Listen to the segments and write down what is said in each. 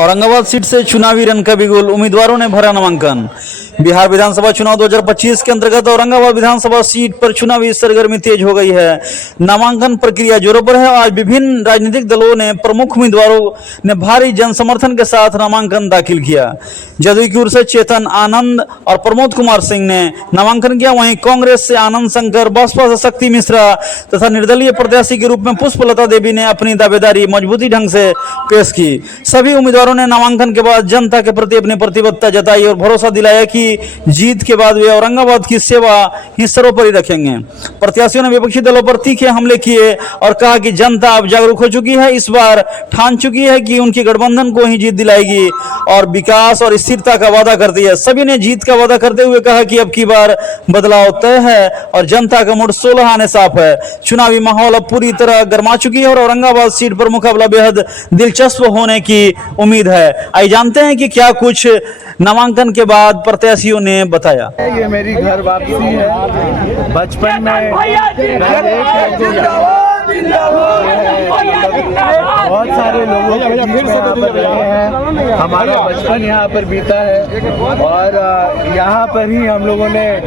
Aurangabad seat से चुनावी रण का बिगुल, उम्मीदवारों ने भरा नामांकन। बिहार विधानसभा चुनाव 2025 के अंतर्गत औरंगाबाद विधानसभा सीट पर चुनावी सरगर्मी तेज हो गई है। नामांकन प्रक्रिया जोरों पर है। आज विभिन्न राजनीतिक दलों ने प्रमुख उम्मीदवारों ने भारी जन समर्थन के साथ नामांकन दाखिल किया। जदयू की ओर से चेतन आनंद और प्रमोद कुमार सिंह ने नामांकन किया। वहीं कांग्रेस से आनंद शंकर, बसपा से शक्ति मिश्रा तथा निर्दलीय प्रत्याशी के रूप में पुष्पलता देवी ने अपनी दावेदारी मजबूती ढंग से पेश की। सभी उम्मीदवारों ने नामांकन के बाद जनता के प्रति अपनी प्रतिबद्धता जताई और भरोसा दिलाया कि जीत के बाद वे औरंगाबाद की सेवा ही सर्वोपरि रखेंगे। प्रत्याशियों ने विपक्षी दलों पर तीखे हमले किए और कहा कि जनता अब जागरूक हो चुकी है, इस बार ठान चुकी है कि उनकी गठबंधन को ही जीत दिलाएगी और विकास और स्थिरता का वादा करती है। सभी ने जीत का वादा करते हुए कहा कि अब की बार बदलाव तय है और जनता का मूड 16 आने साफ है। चुनावी माहौल अब पूरी तरह गर्मा चुकी है और औरंगाबाद सीट पर मुकाबला बेहद दिलचस्प होने की उम्मीद है। आइए जानते हैं कि क्या कुछ नामांकन के बाद प्रत्याशियों ने बताया। ये मेरी घर वापसी है। बचपन में बहुत सारे लोगों के बीच में यहाँ पर रहे हैं। हमारा बचपन यहाँ पर बीता है और यहाँ पर ही हम लोगों ने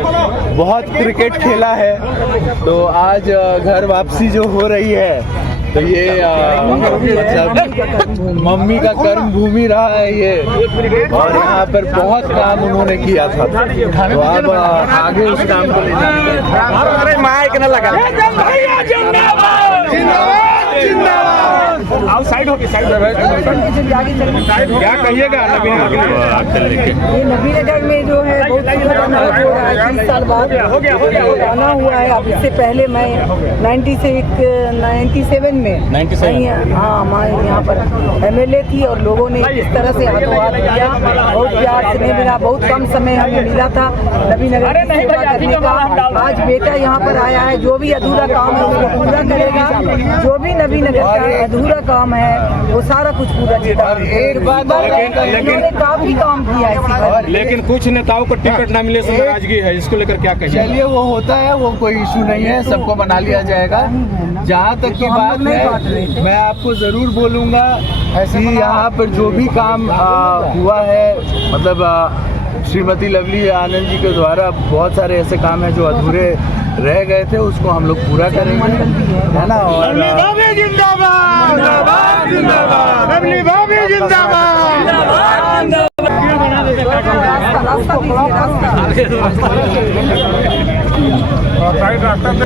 बहुत क्रिकेट खेला है। तो आज घर वापसी जो हो रही है तो ये मतलब मम्मी का कर्म भूमि रहा है ये, और यहाँ पर बहुत काम उन्होंने किया था। तो अब आगे उस काम को ले जाते साइड होके क्या कहिएगा नबीनगर में जो है बहुत 30 साल बाद आना हुआ है। अब इससे पहले मैं 97 में हाँ मैं यहाँ पर MLA थी और लोगों ने इस तरह से हाथों हाथ दिया, बहुत प्यार स्नेह मिला। बहुत कम समय हमें मिला था नबीनगर की सेवा करने का। आज बेटा यहाँ पर आया है, जो भी अधूरा काम है उसको पूरा करेगा। जो भी नबीनगर का अधूरा काम है वो सारा कुछ पूरा लेकिन काफी काम किया है। लेकिन कुछ नेताओं को टिकट न मिले से नाराजगी है, इसको लेकर क्या कहें? चलिए वो होता है, वो कोई इशू नहीं है, सबको बना लिया जाएगा। जहाँ तक की बात है मैं आपको जरूर बोलूँगा कि यहाँ पर जो भी काम हुआ है, मतलब श्रीमती लवली आनंद जी के द्वारा बहुत सारे ऐसे काम हैं जो अधूरे रह गए थे, उसको हम लोग पूरा करेंगे, है ना। और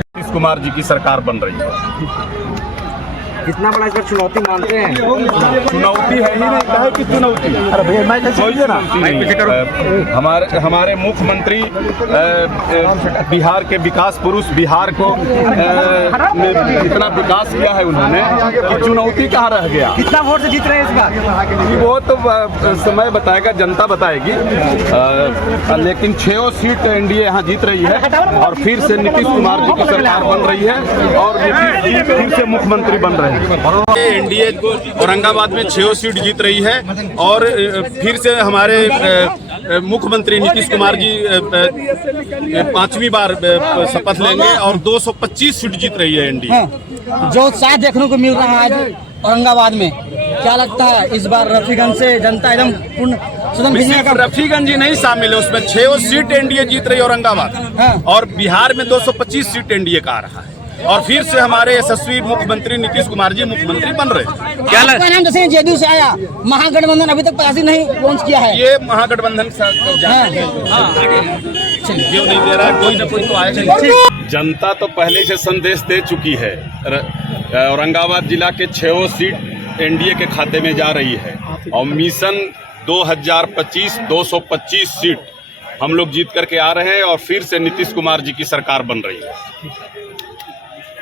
नीतीश कुमार जी की सरकार बन रही है। कितना बड़ा इसका चुनौती मानते हैं? चुनौती है ही नहीं, कहे कि चुनौती कोई चुनौती नहीं। हमारे मुख्यमंत्री बिहार के विकास पुरुष, बिहार को इतना विकास किया है उन्होंने कि चुनौती कहाँ रह गया। कितना वोट से जीत रहे हैं इस बार? वो तो समय बताएगा, जनता बताएगी। लेकिन 6 सीट एनडीए यहाँ जीत रही है और फिर से नीतीश कुमार जी की सरकार बन रही है और नीतीश जी फिर से मुख्यमंत्री बन रहे हैं। एनडीए औरंगाबाद में 6 सीट जीत रही है और फिर से हमारे मुख्यमंत्री नीतीश कुमार जी 5वीं बार शपथ लेंगे और 225 सीट जीत रही है एनडीए। जो उत्साह देखने को मिल रहा है आज औरंगाबाद में, क्या लगता है इस बार रफीगंज से जनता एकदम पूर्ण? रफीगंज जी नहीं शामिल है उसमें। 6 सीट एनडीए जीत रही है औरंगाबाद और बिहार में 225 सीट एनडीए का आ रहा है और फिर से हमारे यशस्वी मुख्यमंत्री नीतीश कुमार जी मुख्यमंत्री बन रहे हैं। क्या नाम जैसे जेडीयू से आया, महागठबंधन अभी तक प्रकाशित नहीं लॉन्च किया है। ये महागठबंधन क्यों नहीं दे रहा है? कोई ना कोई तो आएगा। जनता तो पहले से संदेश दे चुकी है। औरंगाबाद जिला के 6 सीट एनडीए के खाते में जा रही है और मिशन 2025 225 सीट हम लोग जीत करके आ रहे हैं और फिर से नीतीश कुमार जी की सरकार बन रही है।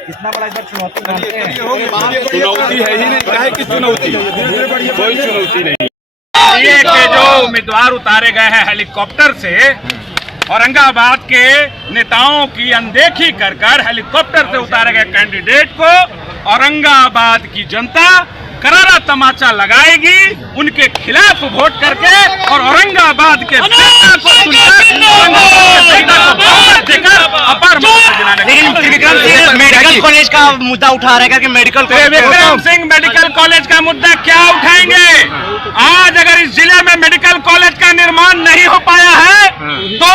कितना बड़ा इसका चुनौती मानते हैं? चुनौती है ही नहीं, कहे कि चुनौती, कोई चुनौती नहीं। एनडीए के जो उम्मीदवार उतारे गए हैं हेलीकॉप्टर से, औरंगाबाद के नेताओं की अनदेखी कर हेलीकॉप्टर से उतारे गए कैंडिडेट को औरंगाबाद की जनता करारा तमाचा लगाएगी, उनके खिलाफ वोट करके और औरंगाबाद के मेडिकल कॉलेज का मुद्दा उठा रहे हैं कि medical Vikram Singh medical college का मुद्दा क्या उठाएंगे? आज अगर इस जिले में मेडिकल कॉलेज का निर्माण नहीं हो पाया है तो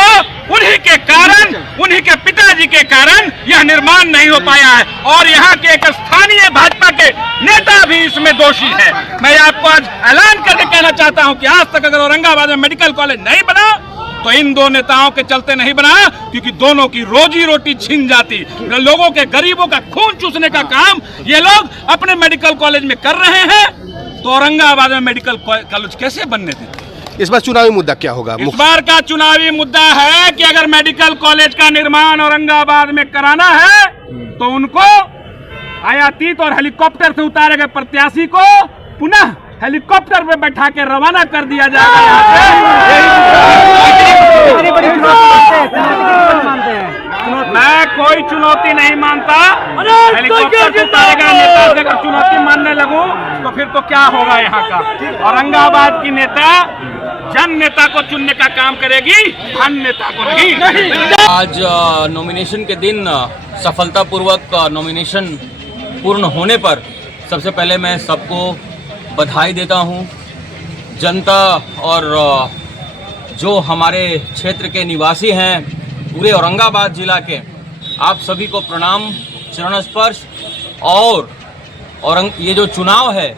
उन्हीं के कारण, उन्हीं के पिताजी के कारण यह निर्माण नहीं हो पाया है। और यहाँ के एक स्थानीय भाजपा के नेता भी इसमें दोषी है। मैं आपको आज ऐलान करके कहना चाहता हूँ कि आज तक अगर औरंगाबाद में मेडिकल कॉलेज नहीं बना तो इन दो नेताओं के चलते नहीं बना, क्योंकि दोनों की रोजी रोटी छीन जाती। लोगों के, गरीबों का खून चूसने का काम ये लोग अपने मेडिकल कॉलेज में कर रहे हैं, तो औरंगाबाद में मेडिकल कॉलेज कैसे बनने देते? इस बार चुनावी मुद्दा क्या होगा? इस बार का चुनावी मुद्दा है कि अगर मेडिकल कॉलेज का निर्माण औरंगाबाद में कराना है तो उनको आयातित और हेलीकॉप्टर से उतारे गए प्रत्याशी को पुनः हेलीकॉप्टर पे बैठा के रवाना कर दिया जाएगा। मैं कोई चुनौती नहीं मानता। हेलीकॉप्टर से उतारेगा नेता से अगर चुनौती मानने लगूं तो फिर तो क्या होगा यहाँ का। औरंगाबाद की नेता जन नेता को चुनने का काम करेगी, धन नेता को नहीं। आज नॉमिनेशन के दिन सफलतापूर्वक नॉमिनेशन पूर्ण होने पर सबसे पहले मैं सबको बधाई देता हूं। जनता और जो हमारे क्षेत्र के निवासी हैं, पूरे औरंगाबाद जिला के, आप सभी को प्रणाम, चरण स्पर्श। और ये जो चुनाव है,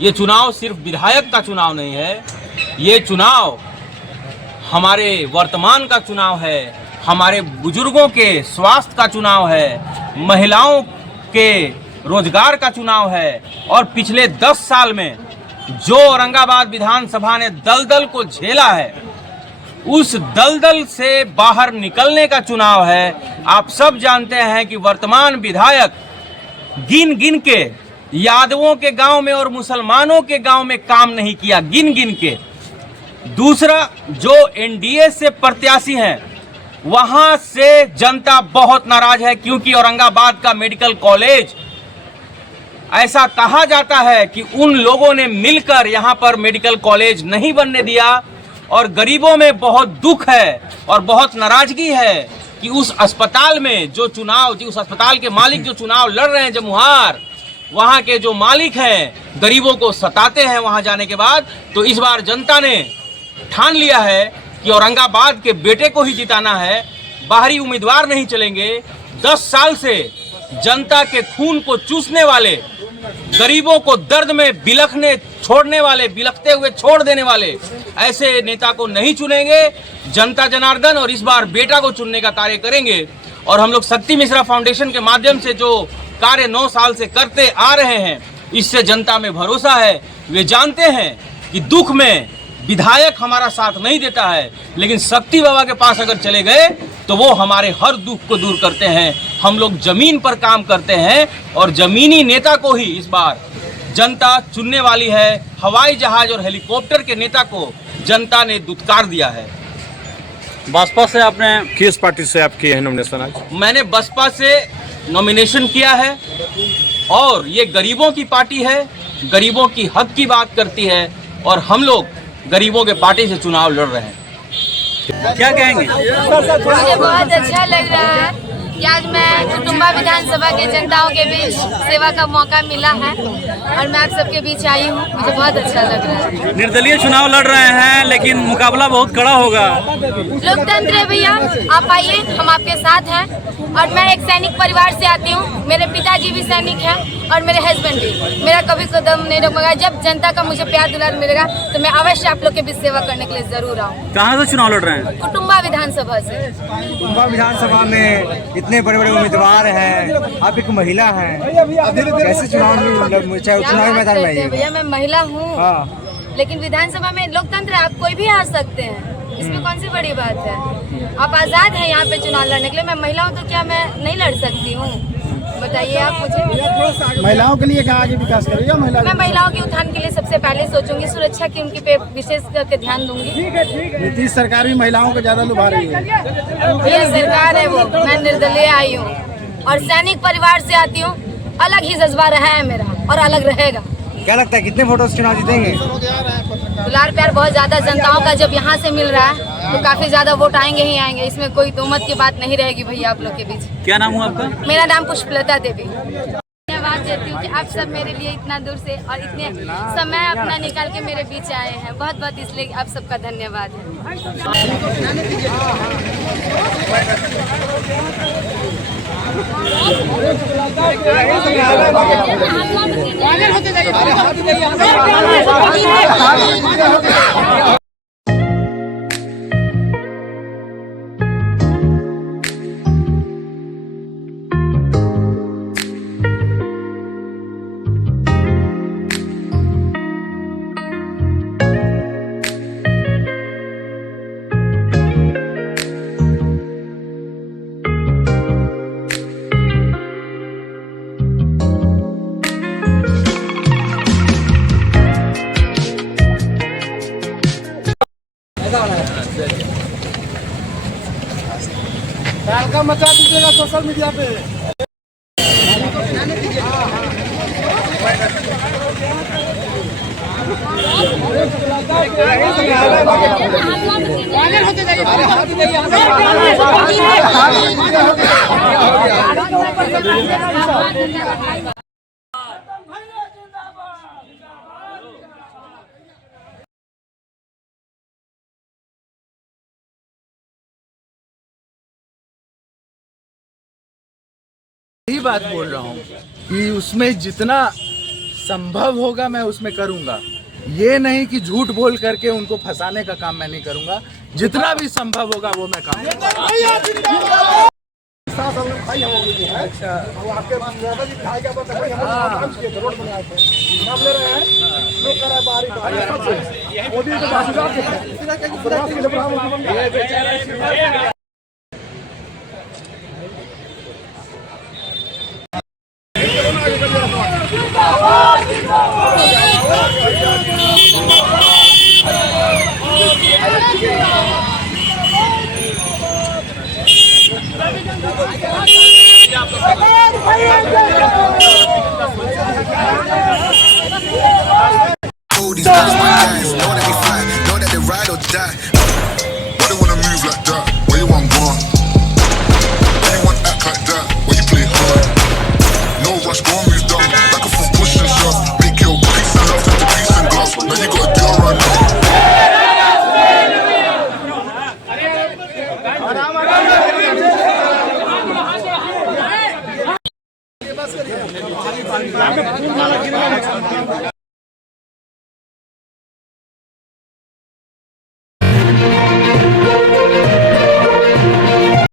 ये चुनाव सिर्फ विधायक का चुनाव नहीं है, ये चुनाव हमारे वर्तमान का चुनाव है, हमारे बुजुर्गों के स्वास्थ्य का चुनाव है, महिलाओं के रोजगार का चुनाव है। और पिछले 10 साल में जो औरंगाबाद विधानसभा ने दलदल को झेला है, उस दलदल से बाहर निकलने का चुनाव है। आप सब जानते हैं कि वर्तमान विधायक गिन गिन के यादवों के गांव में और मुसलमानों के गांव में काम नहीं किया, गिन गिन के। दूसरा, जो एनडीए से प्रत्याशी हैं, वहां से जनता बहुत नाराज है, क्योंकि औरंगाबाद का मेडिकल कॉलेज, ऐसा कहा जाता है कि उन लोगों ने मिलकर यहां पर मेडिकल कॉलेज नहीं बनने दिया। और गरीबों में बहुत दुख है और बहुत नाराजगी है कि उस अस्पताल में जो चुनाव, उस अस्पताल के मालिक जो चुनाव लड़ रहे हैं जमुहार, वहां के जो मालिक हैं गरीबों को सताते हैं वहां जाने के बाद। तो इस बार जनता ने ठान लिया है कि औरंगाबाद के बेटे को ही जिताना है, बाहरी उम्मीदवार नहीं चलेंगे। 10 साल से जनता के खून को चूसने वाले, गरीबों को दर्द में बिलखने छोड़ने वाले, बिलखते हुए छोड़ देने वाले ऐसे नेता को नहीं चुनेंगे जनता जनार्दन। और इस बार बेटा को चुनने का कार्य करेंगे। और हम लोग शक्ति मिश्रा फाउंडेशन के माध्यम से जो कार्य 9 साल से करते आ रहे हैं, इससे जनता में भरोसा है। वे जानते हैं कि दुख में विधायक हमारा साथ नहीं देता है, लेकिन शक्ति बाबा के पास अगर चले गए तो वो हमारे हर दुख को दूर करते हैं। हम लोग जमीन पर काम करते हैं और जमीनी नेता को ही इस बार जनता चुनने वाली है। हवाई जहाज और हेलीकॉप्टर के नेता को जनता ने दुत्कार दिया है। बसपा से आपने, किस पार्टी से आप किए हैं नॉमिनेशन आज? मैंने बसपा से नॉमिनेशन किया है और ये गरीबों की पार्टी है, गरीबों की हक की बात करती है और हम लोग गरीबों के पार्टी से चुनाव लड़ रहे हैं। क्या कहेंगे? मुझे बहुत अच्छा लग रहा है कि आज मैं कुटुंबा विधानसभा के जनताओं के बीच सेवा का मौका मिला है और मैं आप सबके बीच आई हूँ। मुझे बहुत अच्छा लग रहा है। निर्दलीय चुनाव लड़ रहे हैं, लेकिन मुकाबला बहुत कड़ा होगा। लोकतंत्र है भैया, आप आइए, हम आपके साथ हैं। और मैं एक सैनिक परिवार से आती हूँ, मेरे पिताजी भी सैनिक हैं और मेरे हस्बैंड भी। मेरा कभी कदम नहीं रुकेगा। जब जनता का मुझे प्यार दुलार मिलेगा तो मैं अवश्य आप लोग के बीच सेवा करने के लिए जरूर आऊँ। कहाँ से चुनाव लड़ रहे हैं? कुटुंबा विधानसभा से। कुटुंबा विधानसभा में इतने बड़े बड़े उम्मीदवार हैं, आप एक महिला हैं, कैसे चुनावी मैदान में आइए? भैया मैं महिला हूँ, लेकिन विधानसभा में लोकतंत्र, आप कोई भी आ सकते हैं, इसमें कौन सी बड़ी बात है। आप आज़ाद हैं यहाँ पे चुनाव लड़ने के लिए। मैं महिला हूँ तो क्या मैं नहीं लड़ सकती हूँ? बताइए आप मुझे। महिलाओं के लिए क्या आगे विकास करेगा? मैं महिलाओं के उत्थान के लिए सबसे पहले सोचूंगी, सुरक्षा की उनकी पे विशेष करके ध्यान दूंगी। नीतीश सरकार भी महिलाओं को ज्यादा लुभा रही है। ये सरकार है वो, मैं निर्दलीय आई हूँ और सैनिक परिवार से आती हूँ। अलग ही जज्बा रहा है मेरा और अलग रहेगा। क्या लगता है कितने वोटों से चुनाव जीतेंगे? दुलार प्यार बहुत ज्यादा जनताओं का जब यहाँ से मिल रहा है तो काफी ज्यादा वोट आएंगे ही आएंगे। इसमें कोई तोहमत की बात नहीं रहेगी भैया आप लोग के बीच। क्या नाम हुआ आपका? मेरा नाम पुष्पलता देवी। धन्यवाद देती हूँ कि आप सब मेरे लिए इतना दूर से और इतने समय अपना निकाल के मेरे बीच आए हैं। बहुत बहुत इसलिए आप सबका धन्यवाद है। तहलका मचा दीजिएगा सोशल मीडिया पे। यही बात बोल रहा हूँ कि उसमें जितना संभव होगा मैं उसमें करूँगा। ये नहीं कि झूठ बोल करके उनको फंसाने का काम मैं नहीं करूँगा। जितना भी संभव होगा वो मैं काम करूँगा। All these guys, my guys, know that they fly, know that they ride or die. Why they wanna move like that? Where you want gone? Why you want act like that? Why you play hard? No rush, go and move down. Back and forth, push and shove. Make your peace and love turn to peace and gloves. Now you got a deal right now.